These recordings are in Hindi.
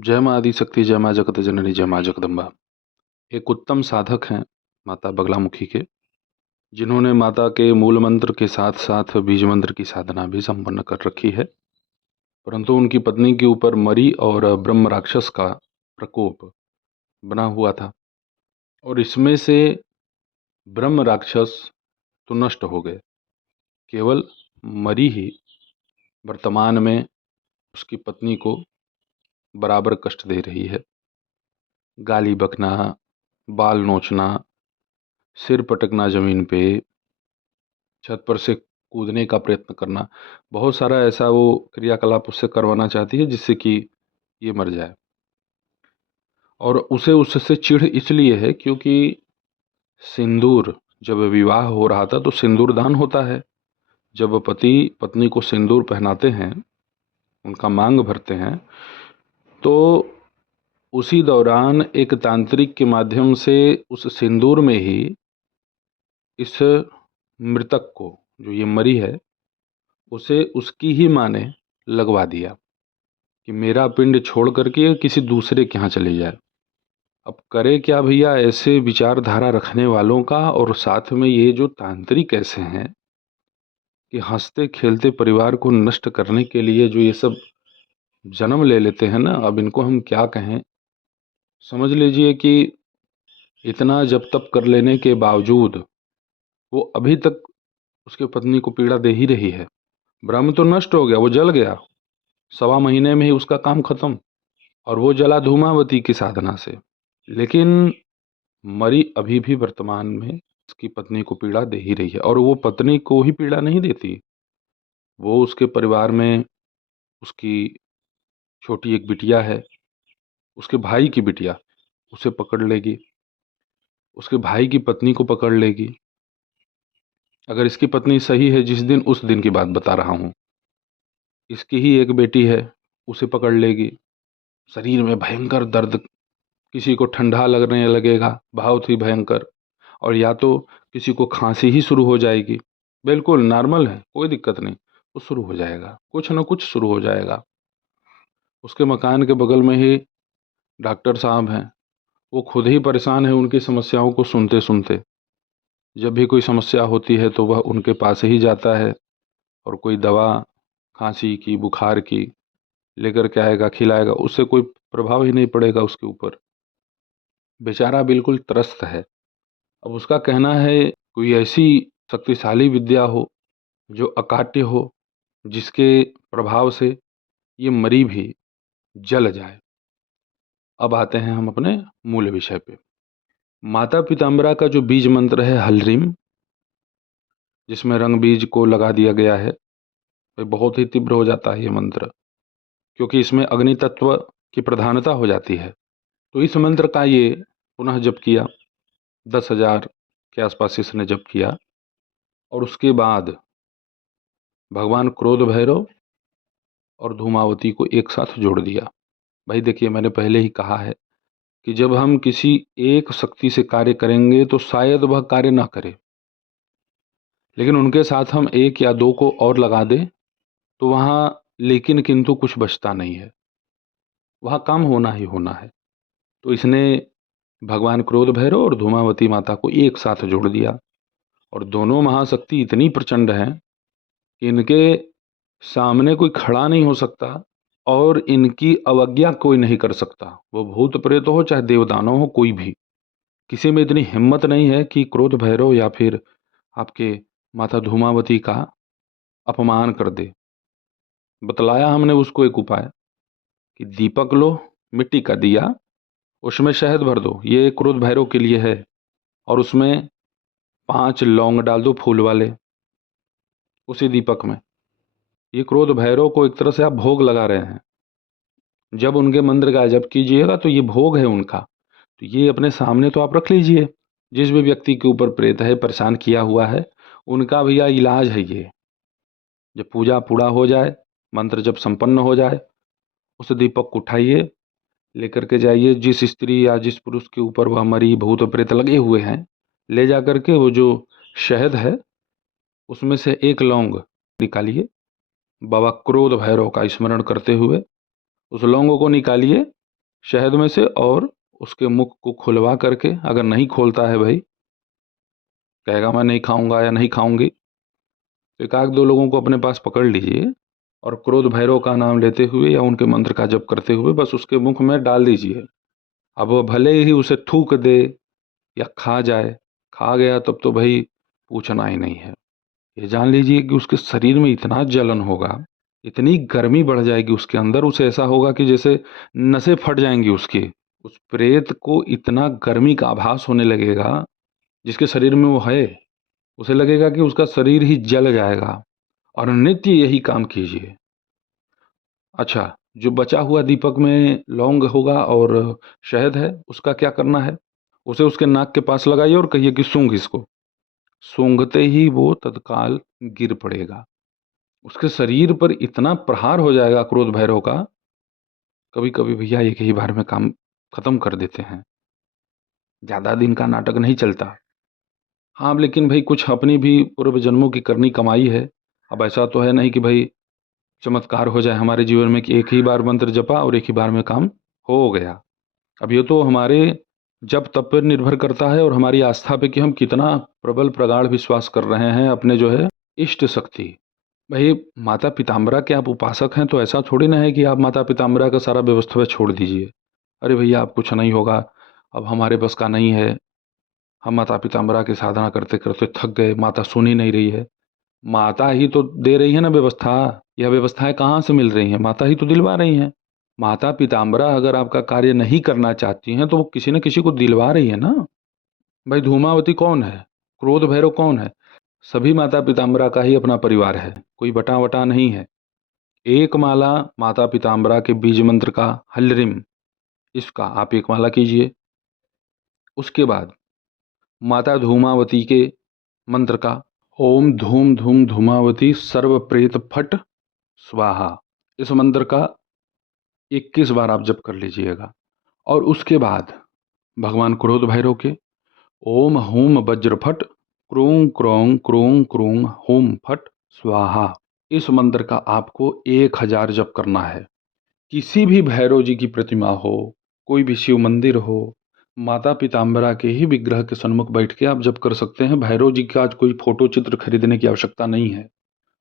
जय माँ आदिशक्ति, जय माँ जगत जननी, जय माँ जगदम्बा। एक उत्तम साधक हैं माता बगलामुखी के, जिन्होंने माता के मूल मंत्र के साथ साथ बीज मंत्र की साधना भी संपन्न कर रखी है। परंतु उनकी पत्नी के ऊपर मरी और ब्रह्म राक्षस का प्रकोप बना हुआ था, और इसमें से ब्रह्म राक्षस तो नष्ट हो गए, केवल मरी ही वर्तमान में उसकी पत्नी को बराबर कष्ट दे रही है। गाली बकना, बाल नोचना, सिर पटकना जमीन पे, छत पर से कूदने का प्रयत्न करना, बहुत सारा ऐसा वो क्रियाकलाप उससे करवाना चाहती है जिससे कि ये मर जाए। और उसे उससे चिढ़ इसलिए है क्योंकि सिंदूर, जब विवाह हो रहा था तो सिंदूर दान होता है। जब पति पत्नी को सिंदूर पहनाते हैं, उनका मांग भरते हैं, तो उसी दौरान एक तांत्रिक के माध्यम से उस सिंदूर में ही इस मृतक को, जो ये मरी है, उसे उसकी ही माँ ने लगवा दिया कि मेरा पिंड छोड़ करके किसी दूसरे के यहाँ चले जाए। अब करे क्या भैया ऐसे विचारधारा रखने वालों का, और साथ में ये जो तांत्रिक ऐसे हैं कि हंसते खेलते परिवार को नष्ट करने के लिए जो ये सब जन्म ले लेते हैं ना, अब इनको हम क्या कहें। समझ लीजिए कि इतना जब तप कर लेने के बावजूद वो अभी तक उसके पत्नी को पीड़ा दे ही रही है। ब्रह्म तो नष्ट हो गया, वो जल गया, 1.25 महीने में ही उसका काम खत्म, और वो जला धूमावती की साधना से। लेकिन मरी अभी भी वर्तमान में उसकी पत्नी को पीड़ा दे ही रही है, और वो पत्नी को ही पीड़ा नहीं देती, वो उसके परिवार में उसकी छोटी एक बिटिया है, उसके भाई की बिटिया, उसे पकड़ लेगी, उसके भाई की पत्नी को पकड़ लेगी। अगर इसकी पत्नी सही है, जिस दिन उस दिन की बात बता रहा हूँ, इसकी ही एक बेटी है, उसे पकड़ लेगी। शरीर में भयंकर दर्द, किसी को ठंडा लगने लगेगा बहुत ही भयंकर, और या तो किसी को खांसी ही शुरू हो जाएगी। बिल्कुल नॉर्मल है, कोई दिक्कत नहीं, वो शुरू हो जाएगा, कुछ ना कुछ शुरू हो जाएगा। उसके मकान के बगल में ही डॉक्टर साहब हैं, वो खुद ही परेशान है उनकी समस्याओं को सुनते सुनते। जब भी कोई समस्या होती है तो वह उनके पास ही जाता है, और कोई दवा खांसी की, बुखार की लेकर के आएगा, खिलाएगा, उससे कोई प्रभाव ही नहीं पड़ेगा उसके ऊपर। बेचारा बिल्कुल त्रस्त है। अब उसका कहना है कोई ऐसी शक्तिशाली विद्या हो जो अकाट्य हो, जिसके प्रभाव से ये मरी भी जल जाए। अब आते हैं हम अपने मूल विषय पे। माता पिताम्बरा का जो बीज मंत्र है हलरीम, जिसमें रंग बीज को लगा दिया गया है, ये बहुत ही तीव्र हो जाता है ये मंत्र, क्योंकि इसमें अग्नि तत्व की प्रधानता हो जाती है। तो इस मंत्र का ये पुनः जप किया, 10,000 के आसपास इसने जप किया, और उसके बाद भगवान क्रोध भैरव और धूमावती को एक साथ जोड़ दिया। भाई देखिए, मैंने पहले ही कहा है कि जब हम किसी एक शक्ति से कार्य करेंगे तो शायद वह कार्य ना करे, लेकिन उनके साथ हम एक या दो को और लगा दें तो वहाँ लेकिन किंतु कुछ बचता नहीं है, वहाँ काम होना ही होना है। तो इसने भगवान क्रोध भैरव और धूमावती माता को एक साथ जोड़ दिया, और दोनों महाशक्ति इतनी प्रचंड हैं कि इनके सामने कोई खड़ा नहीं हो सकता, और इनकी अवज्ञा कोई नहीं कर सकता। वो भूत प्रेत हो चाहे देवदानव हो, कोई भी, किसी में इतनी हिम्मत नहीं है कि क्रोध भैरव या फिर आपके माता धूमावती का अपमान कर दे। बतलाया हमने उसको एक उपाय कि दीपक लो, मिट्टी का दिया, उसमें शहद भर दो, ये क्रोध भैरव के लिए है, और उसमें 5 लौंग डाल दो फूल वाले उसी दीपक में। ये क्रोध भैरव को एक तरह से आप भोग लगा रहे हैं। जब उनके मंत्र का जप कीजिएगा तो ये भोग है उनका, तो ये अपने सामने तो आप रख लीजिए। जिस भी व्यक्ति के ऊपर प्रेत है, परेशान किया हुआ है, उनका भैया इलाज है ये। जब पूजा पूरा हो जाए, मंत्र जब संपन्न हो जाए, उस दीपक को उठाइए, लेकर के जाइए जिस स्त्री या जिस पुरुष के ऊपर वह मरी भूत प्रेत लगे हुए हैं, ले जा करके वो जो शहद है उसमें से एक लौंग निकालिए, बाबा क्रोध भैरव का स्मरण करते हुए उस लौंग को निकालिए, शहद में से, और उसके मुख को खुलवा करके, अगर नहीं खोलता है भाई, कहेगा मैं नहीं खाऊंगा या नहीं खाऊंगी, तो एक आध दो लोगों को अपने पास पकड़ लीजिए और क्रोध भैरव का नाम लेते हुए या उनके मंत्र का जप करते हुए बस उसके मुख में डाल दीजिए। अब वो भले ही उसे थूक दे या खा जाए, खा गया तब तो भाई पूछना ही नहीं है। ये जान लीजिए कि उसके शरीर में इतना जलन होगा, इतनी गर्मी बढ़ जाएगी उसके अंदर, उसे ऐसा होगा कि जैसे नसें फट जाएंगी उसकी। उस प्रेत को इतना गर्मी का आभास होने लगेगा, जिसके शरीर में वो है उसे लगेगा कि उसका शरीर ही जल जाएगा। और नित्य यही काम कीजिए। अच्छा, जो बचा हुआ दीपक में लौंग होगा और शहद है, उसका क्या करना है? उसे उसके नाक के पास लगाइए और कहिए कि सूंघ इसको। सूंघते ही वो तत्काल गिर पड़ेगा। उसके शरीर पर इतना प्रहार हो जाएगा क्रोध भैरव का, कभी कभी भैया एक ही बार में काम खत्म कर देते हैं, ज्यादा दिन का नाटक नहीं चलता। हाँ, लेकिन भाई कुछ अपनी भी पूर्व जन्मों की करनी कमाई है। अब ऐसा तो है नहीं कि भाई चमत्कार हो जाए हमारे जीवन में कि एक ही बार मंत्र जपा और एक ही बार में काम हो गया। अब ये तो हमारे जप तप पर निर्भर करता है और हमारी आस्था पे कि हम कितना प्रबल प्रगाढ़ विश्वास कर रहे हैं अपने जो है इष्ट शक्ति। भाई माता पिताम्बरा के आप उपासक हैं तो ऐसा थोड़ी ना है कि आप माता पिताम्बरा का सारा व्यवस्था छोड़ दीजिए। अरे भैया आप कुछ नहीं होगा, अब हमारे बस का नहीं है, हम माता पिताम्बरा की साधना करते करते थक गए, माता सुन ही नहीं रही है। माता ही तो दे रही है ना व्यवस्था। यह व्यवस्थाएं कहाँ से मिल रही हैं? माता ही तो दिलवा रही हैं। माता पिताम्बरा अगर आपका कार्य नहीं करना चाहती हैं तो वो किसी न किसी को दिलवा रही है ना। भाई धूमावती कौन है? क्रोध भैरव कौन है? सभी माता पिताम्बरा का ही अपना परिवार है, कोई बटा वटा नहीं है। एक माला माता पिताम्बरा के बीज मंत्र का हल्रिम, इसका आप एक माला कीजिए। उसके बाद माता धूमावती के मंत्र का ओम धूम धूम धूमावती सर्व प्रेत फट स्वाहा, इस मंत्र का 21 बार आप जप कर लीजिएगा। और उसके बाद भगवान क्रोध भैरव के ओम हुम वज्रफट क्रूं क्रों क्रूं क्रूं हुम फट स्वाहा, इस मंत्र का आपको 1000 जप करना है। किसी भी भैरव जी की प्रतिमा हो, कोई भी शिव मंदिर हो, माता पिताम्बरा के ही विग्रह के सन्मुख बैठ के आप जप कर सकते हैं। भैरव जी का आज कोई फोटो चित्र खरीदने की आवश्यकता नहीं है।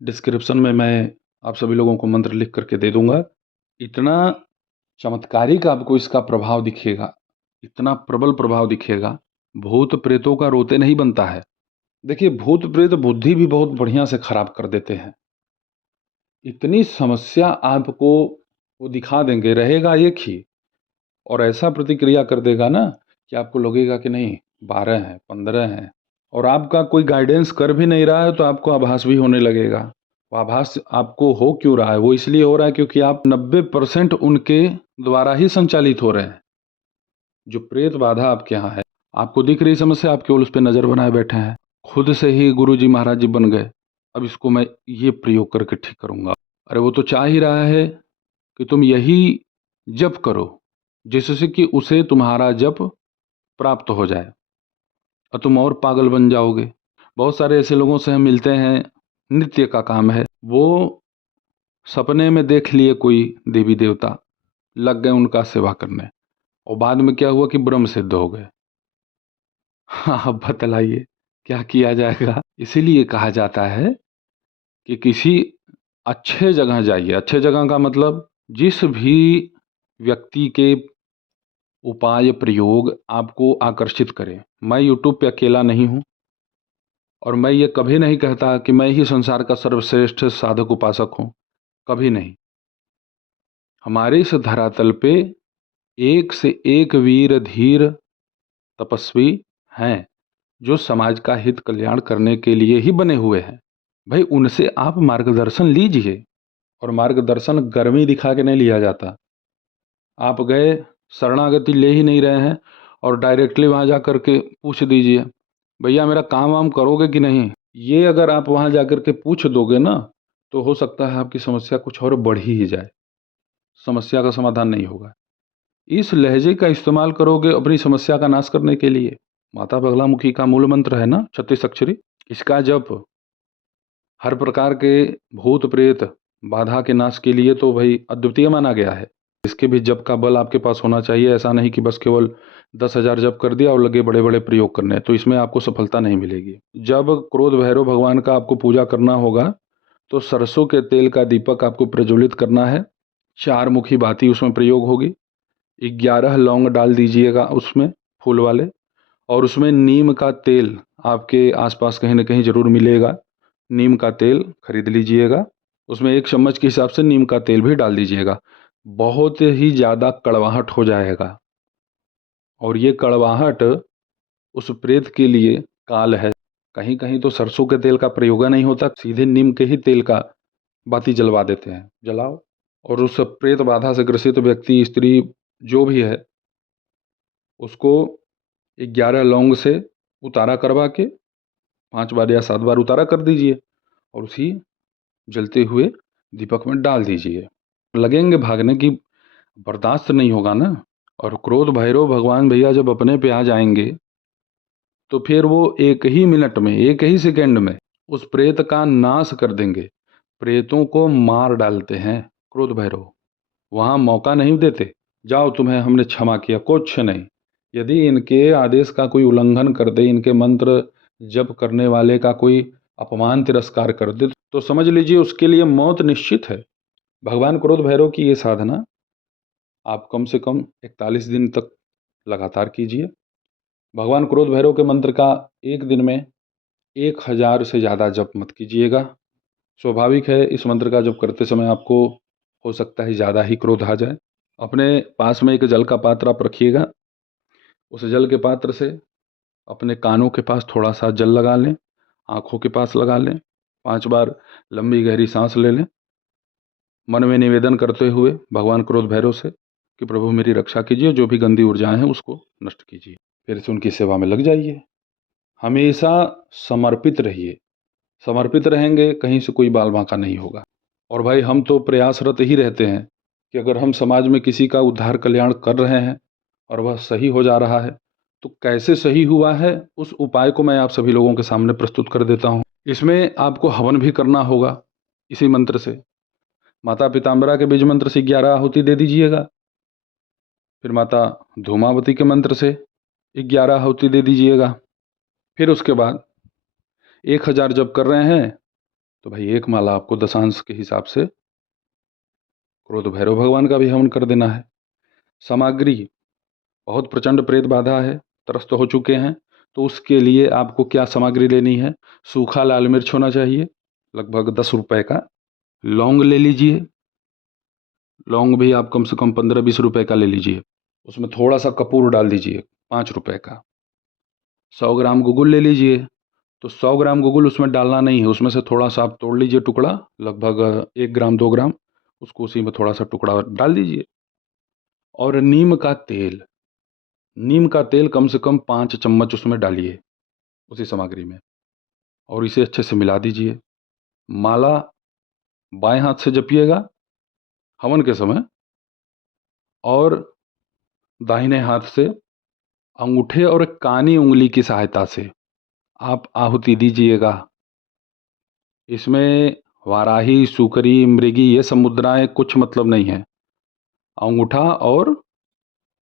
डिस्क्रिप्शन में मैं आप सभी लोगों को मंत्र लिख करके दे दूंगा। इतना चमत्कारिक आपको इसका प्रभाव दिखेगा, इतना प्रबल प्रभाव दिखेगा। भूत प्रेतों का रोते नहीं बनता है। देखिए भूत प्रेत बुद्धि भी बहुत बढ़िया से खराब कर देते हैं। इतनी समस्या आपको वो दिखा देंगे, रहेगा एक ही, और ऐसा प्रतिक्रिया कर देगा ना कि आपको लगेगा कि नहीं 12 हैं 15 हैं, और आपका कोई गाइडेंस कर भी नहीं रहा है तो आपको आभास भी होने लगेगा। वो आभास आपको हो क्यों रहा है? वो इसलिए हो रहा है क्योंकि आप 90% उनके द्वारा ही संचालित हो रहे हैं। जो प्रेत बाधा आपके यहाँ है, आपको दिख रही समस्या, आप केवल उस पर नजर बनाए बैठे हैं। खुद से ही गुरु जी महाराज जी बन गए, अब इसको मैं ये प्रयोग करके ठीक करूंगा। अरे वो तो चाह ही रहा है कि तुम यही जप करो जिससे कि उसे तुम्हारा जप प्राप्त हो जाए और तुम और पागल बन जाओगे। बहुत सारे ऐसे लोगों से हम मिलते हैं, नित्य का काम है, वो सपने में देख लिए कोई देवी देवता, लग गए उनका सेवा करने, और बाद में क्या हुआ कि ब्रह्म सिद्ध हो गए। हाँ अब बतलाइए क्या किया जाएगा? इसीलिए कहा जाता है कि किसी अच्छे जगह जाइए। अच्छे जगह का मतलब जिस भी व्यक्ति के उपाय प्रयोग आपको आकर्षित करे। मैं यूट्यूब पे अकेला नहीं हूँ, और मैं ये कभी नहीं कहता कि मैं ही संसार का सर्वश्रेष्ठ साधक उपासक हूँ, कभी नहीं। हमारे इस धरातल पे एक से एक वीर धीर तपस्वी हैं जो समाज का हित कल्याण करने के लिए ही बने हुए हैं। भाई उनसे आप मार्गदर्शन लीजिए, और मार्गदर्शन गर्मी दिखा के नहीं लिया जाता। आप गए, शरणागति ले ही नहीं रहे हैं, और डायरेक्टली वहाँ जा कर के पूछ दीजिए भैया मेरा काम वाम करोगे कि नहीं। ये अगर आप वहाँ जा कर के पूछ दोगे ना, तो हो सकता है आपकी समस्या कुछ और बढ़ ही जाए, समस्या का समाधान नहीं होगा। इस लहजे का इस्तेमाल करोगे अपनी समस्या का नाश करने के लिए। माता बगलामुखी का मूल मंत्र है ना 36 अक्षरी, इसका जप हर प्रकार के भूत प्रेत बाधा के नाश के लिए तो भाई अद्वितीय माना गया है। इसके भी जप का बल आपके पास होना चाहिए। ऐसा नहीं कि बस केवल 10,000 जप कर दिया और लगे बड़े बड़े प्रयोग करने, तो इसमें आपको सफलता नहीं मिलेगी। जब क्रोध भैरव भगवान का आपको पूजा करना होगा तो सरसों के तेल का दीपक आपको प्रज्वलित करना है। 4 मुखी बाती उसमें प्रयोग होगी। 11 लौंग डाल दीजिएगा उसमें, फूल वाले। और उसमें नीम का तेल आपके आसपास कहीं ना कहीं जरूर मिलेगा। नीम का तेल खरीद लीजिएगा। उसमें 1 चम्मच के हिसाब से नीम का तेल भी डाल दीजिएगा। बहुत ही ज़्यादा कड़वाहट हो जाएगा, और ये कड़वाहट उस प्रेत के लिए काल है। कहीं कहीं तो सरसों के तेल का प्रयोग नहीं होता, सीधे नीम के ही तेल का बाती जलवा देते हैं। जलाओ, और उस प्रेत बाधा से ग्रसित व्यक्ति, स्त्री, जो भी है, उसको 11 लौंग से उतारा करवा के 5 बार या 7 बार उतारा कर दीजिए और उसी जलते हुए दीपक में डाल दीजिए। लगेंगे भागने की, बर्दाश्त नहीं होगा ना। और क्रोध भैरव भगवान भैया जब अपने पे आ जाएंगे तो फिर वो एक ही मिनट में, एक ही सेकंड में उस प्रेत का नाश कर देंगे। प्रेतों को मार डालते हैं क्रोध भैरव, वहां मौका नहीं देते। जाओ, तुम्हें हमने क्षमा किया, कुछ नहीं। यदि इनके आदेश का कोई उल्लंघन कर दे, इनके मंत्र जप करने वाले का कोई अपमान तिरस्कार कर दे, तो समझ लीजिए उसके लिए मौत निश्चित है। भगवान क्रोध भैरव की ये साधना आप कम से कम 41 दिन तक लगातार कीजिए। भगवान क्रोध भैरव के मंत्र का एक दिन में 1000 से ज़्यादा जप मत कीजिएगा। स्वाभाविक है, इस मंत्र का जप करते समय आपको हो सकता है ज़्यादा ही क्रोध आ जाए। अपने पास में एक जल का पात्र आप रखिएगा। उस जल के पात्र से अपने कानों के पास थोड़ा सा जल लगा लें, आँखों के पास लगा लें, 5 बार लंबी गहरी सांस ले लें, मन में निवेदन करते हुए भगवान क्रोध भैरव से कि प्रभु मेरी रक्षा कीजिए, जो भी गंदी ऊर्जाएं हैं उसको नष्ट कीजिए। फिर से उनकी सेवा में लग जाइए। हमेशा समर्पित रहिए। समर्पित रहेंगे, कहीं से कोई बाल बांका नहीं होगा। और भाई, हम तो प्रयासरत ही रहते हैं कि अगर हम समाज में किसी का उद्धार कल्याण कर रहे हैं और वह सही हो जा रहा है, तो कैसे सही हुआ है उस उपाय को मैं आप सभी लोगों के सामने प्रस्तुत कर देता हूँ। इसमें आपको हवन भी करना होगा इसी मंत्र से। माता पिताम्बरा के बीज मंत्र से 11 आहुति दे दीजिएगा। फिर माता धूमावती के मंत्र से 11 आहुति दे दीजिएगा। फिर उसके बाद 1000 जब कर रहे हैं तो भाई एक माला आपको दशांश के हिसाब से क्रोध भैरव भगवान का भी हवन कर देना है। सामग्री, बहुत प्रचंड प्रेत बाधा है, त्रस्त हो चुके हैं, तो उसके लिए आपको क्या सामग्री लेनी है? सूखा लाल मिर्च होना चाहिए, लगभग 10 रुपए का। लौंग ले लीजिए, लौंग भी आप कम से कम 15-20 रुपए का ले लीजिए। उसमें थोड़ा सा कपूर डाल दीजिए, 5 रुपए का। 100 ग्राम गुगुल ले लीजिए, तो 100 ग्राम गुगुल उसमें डालना नहीं है, उसमें से थोड़ा सा आप तोड़ लीजिए टुकड़ा, लगभग 1 ग्राम 2 ग्राम, उसको उसी में थोड़ा सा टुकड़ा डाल दीजिए। और नीम का तेल, नीम का तेल कम से कम 5 चम्मच उसमें डालिए, उसी सामग्री में, और इसे अच्छे से मिला दीजिए। माला बाएं हाथ से जपिएगा हवन के समय, और दाहिने हाथ से अंगूठे और कानी उंगली की सहायता से आप आहुति दीजिएगा। इसमें वाराही, सुकरी, मृगी, ये सब मुद्राएं कुछ मतलब नहीं है। अंगूठा और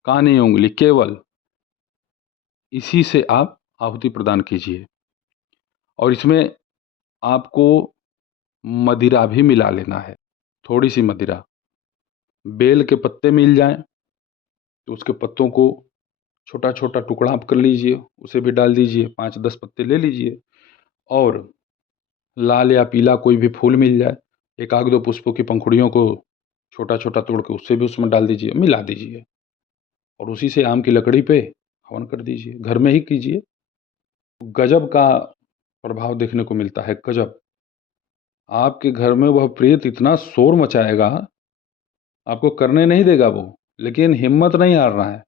कानी उंगली, केवल इसी से आप आहुति प्रदान कीजिए। और इसमें आपको मदिरा भी मिला लेना है, थोड़ी सी मदिरा। बेल के पत्ते मिल जाएं तो उसके पत्तों को छोटा छोटा टुकड़ा आप कर लीजिए, उसे भी डाल दीजिए, 5-10 पत्ते ले लीजिए। और लाल या पीला कोई भी फूल मिल जाए, एक आध दो पुष्पों की पंखुड़ियों को छोटा छोटा तोड़ के उससे भी उसमें डाल दीजिए, मिला दीजिए, और उसी से आम की लकड़ी पे हवन कर दीजिए। घर में ही कीजिए, गजब का प्रभाव देखने को मिलता है, गजब। आपके घर में वह प्रेत इतना शोर मचाएगा, आपको करने नहीं देगा वो, लेकिन हिम्मत नहीं हार रहा है।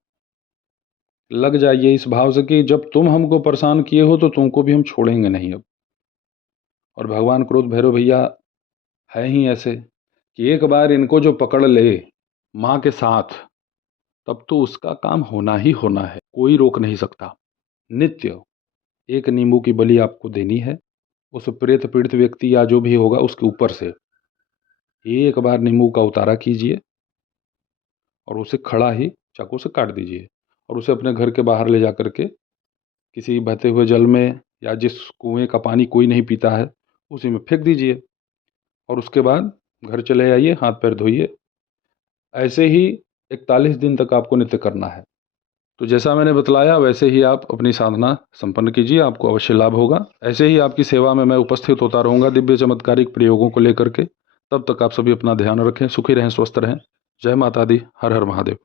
लग जाइए इस भाव से कि जब तुम हमको परेशान किए हो तो तुमको भी हम छोड़ेंगे नहीं अब। और भगवान क्रोध भैरव भैया है ही ऐसे कि एक बार इनको जो पकड़ ले माँ के साथ, तब तो उसका काम होना ही होना है, कोई रोक नहीं सकता। नित्य 1 नींबू की बलि आपको देनी है उस प्रेत पीड़ित व्यक्ति या जो भी होगा उसके ऊपर से। एक बार नींबू का उतारा कीजिए, और उसे खड़ा ही चाकू से काट दीजिए और उसे अपने घर के बाहर ले जा कर के किसी बहते हुए जल में या जिस कुएं का पानी कोई नहीं पीता है उसी में फेंक दीजिए और उसके बाद घर चले आइए, हाथ पैर धोइए। ऐसे ही 41 दिन तक आपको नित्य करना है। तो जैसा मैंने बतलाया वैसे ही आप अपनी साधना संपन्न कीजिए, आपको अवश्य लाभ होगा। ऐसे ही आपकी सेवा में मैं उपस्थित होता रहूँगा दिव्य चमत्कारिक प्रयोगों को लेकर के। तब तक आप सभी अपना ध्यान रखें, सुखी रहें, स्वस्थ रहें। जय माता दी, हर हर महादेव।